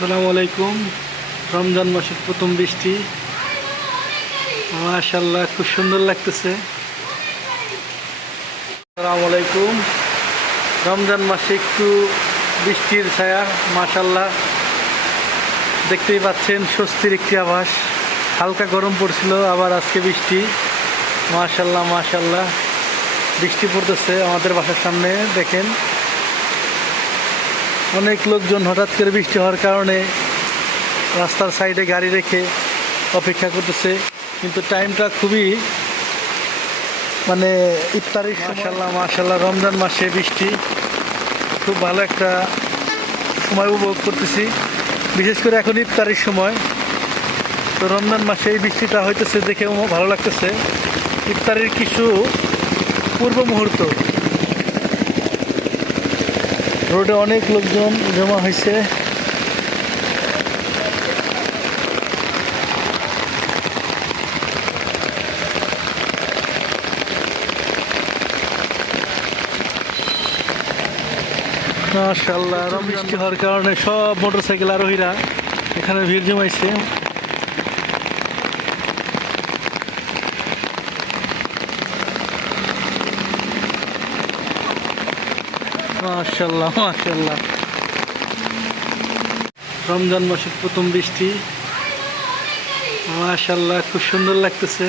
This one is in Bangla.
আসসালামু আলাইকুম। রমজান মাসের প্রথম বৃষ্টি, মাশাআল্লাহ খুব সুন্দর লাগতেছে। আসসালামু আলাইকুম। রমজান মাসে একটু বৃষ্টির ছায়া, মাশাআল্লাহ দেখতেই পাচ্ছেন, স্বস্তির একটি আভাস। হালকা গরম পড়ছিল, আবার আজকে বৃষ্টি। মাশাআল্লাহ মাশাআল্লাহ বৃষ্টি পড়তেছে আমাদের বাসার সামনে। দেখেন, অনেক লোকজন হঠাৎ করে বৃষ্টি হওয়ার কারণে রাস্তার সাইডে গাড়ি রেখে অপেক্ষা করতেছে, কিন্তু টাইমটা খুবই ইফতারি। মাশাআল্লাহ মাশাআল্লাহ রমজান মাসে বৃষ্টি খুব ভালো একটা সময় উপভোগ করতেছি, বিশেষ করে এখন ইফতারির সময়। তো রমজান মাসে এই বৃষ্টিটা হইতেছে দেখে ভালো লাগতেছে। ইফতারির কিছু পূর্ব মুহূর্ত, রোডে অনেক লোকজন জমা হয়েছে। মাশাআল্লাহ বৃষ্টি হওয়ার কারণে সব মোটরসাইকেল আরোহীরা এখানে ভিড় জমাইছে। মাশাআল্লাহ মাশাআল্লাহ রমজান মাসের প্রথম বৃষ্টি, মাশাআল্লাহ খুব সুন্দর লাগতেছে।